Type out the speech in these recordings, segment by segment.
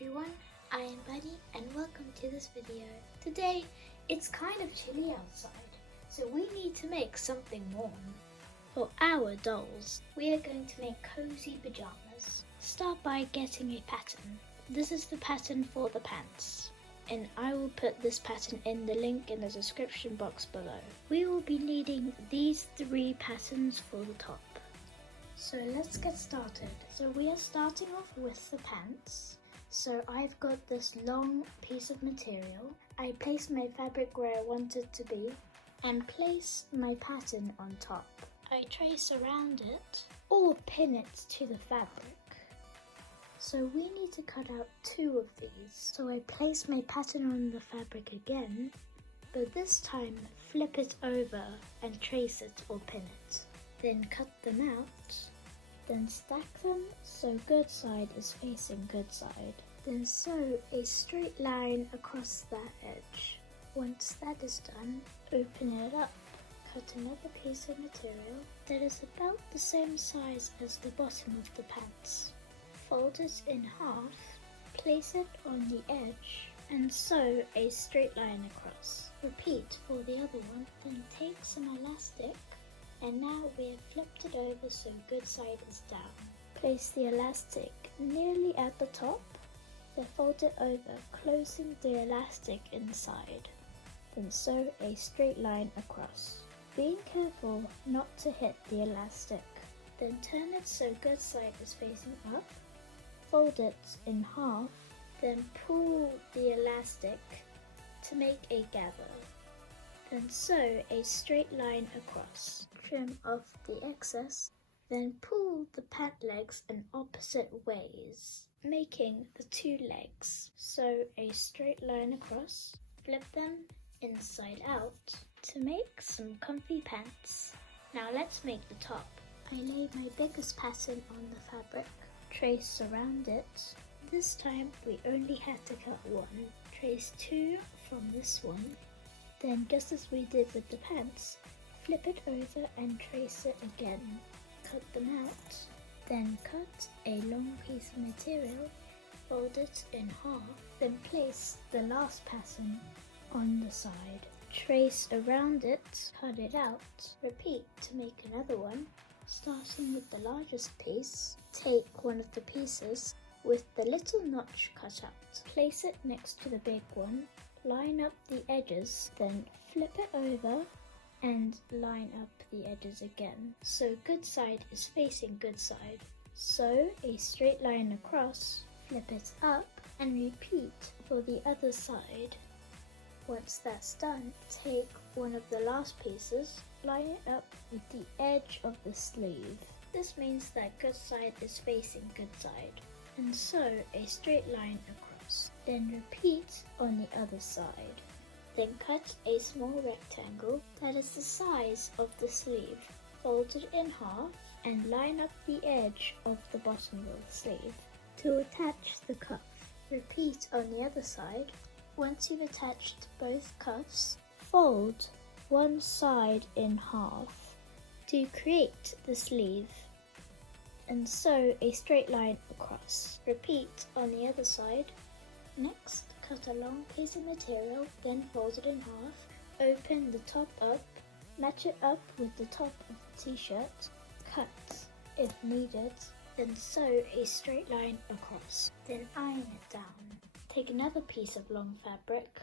everyone, I am Buddy and welcome to this video. Today, it's kind of chilly outside, so we need to make something warm. For our dolls, we are going to make cozy pajamas. Start by getting a pattern. This is the pattern for the pants, and I will put this pattern in the link in the description box below. We will be needing these 3 patterns for the top. So let's get started. So we are starting off with the pants. So I've got this long piece of material. I place my fabric where I want it to be and place my pattern on top. I trace around it or pin it to the fabric. So we need to cut out 2 of these. So I place my pattern on the fabric again, but this time flip it over and trace it or pin it. Then cut them out, then stack them so good side is facing good side. Then sew a straight line across that edge. Once that is done, open it up. Cut another piece of material that is about the same size as the bottom of the pants. Fold it in half, place it on the edge, and sew a straight line across. Repeat for the other one, then take some elastic. And now we have flipped it over so good side is down. Place the elastic nearly at the top, then fold it over, closing the elastic inside. Then sew a straight line across, being careful not to hit the elastic. Then turn it so good side is facing up, fold it in half, then pull the elastic to make a gather. Then sew a straight line across. Trim off the excess, then pull the pant legs in opposite ways, making the 2 legs. Sew a straight line across, flip them inside out to make some comfy pants. Now let's make the top. I laid my biggest pattern on the fabric, trace around it. This time we only had to cut 1. Trace 2 from this one. Then just as we did with the pants, flip it over and trace it again. Cut them out. Then cut a long piece of material, fold it in half, then place the last pattern on the side. Trace around it, cut it out. Repeat to make another one. Starting with the largest piece, take one of the pieces with the little notch cut out. Place it next to the big one. Line up the edges, then flip it over and line up the edges again. So good side is facing good side. Sew a straight line across, flip it up and repeat for the other side. Once that's done, take one of the last pieces, line it up with the edge of the sleeve. This means that good side is facing good side. And sew a straight line across. Then repeat on the other side. Then cut a small rectangle that is the size of the sleeve. Fold it in half and line up the edge of the bottom of the sleeve to attach the cuff. Repeat on the other side. Once you've attached both cuffs, fold one side in half to create the sleeve and sew a straight line across. Repeat on the other side. Next, cut a long piece of material, then fold it in half. Open the top up, match it up with the top of the t-shirt, cut if needed, then sew a straight line across. Then iron it down. Take another piece of long fabric,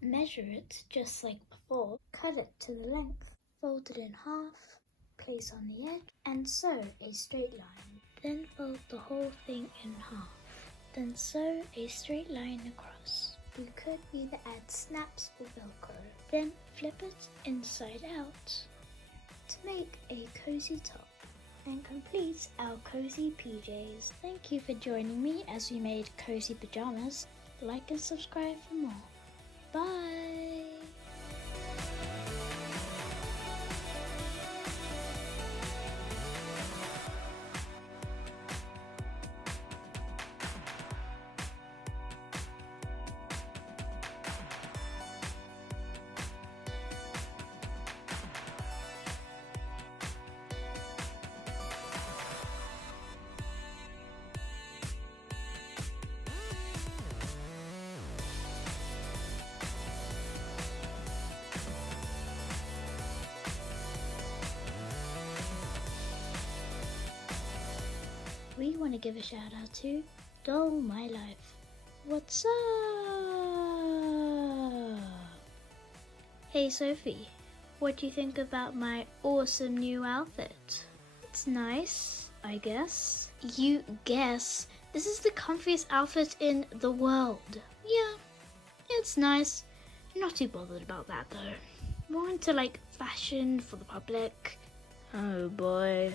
measure it just like before, cut it to the length, fold it in half, place on the edge, and sew a straight line. Then fold the whole thing in half. Then sew a straight line across. You could either add snaps or Velcro. Then flip it inside out to make a cozy top and complete our cozy PJs. Thank you for joining me as we made cozy pajamas. Like and subscribe for more. Bye! we want to give a shout out to Doll My Life. What's up? Hey Sophie, what do you think about my awesome new outfit? It's nice, I guess. You guess? This is the comfiest outfit in the world. Yeah, it's nice. Not too bothered about that though. More into like fashion for the public. Oh boy,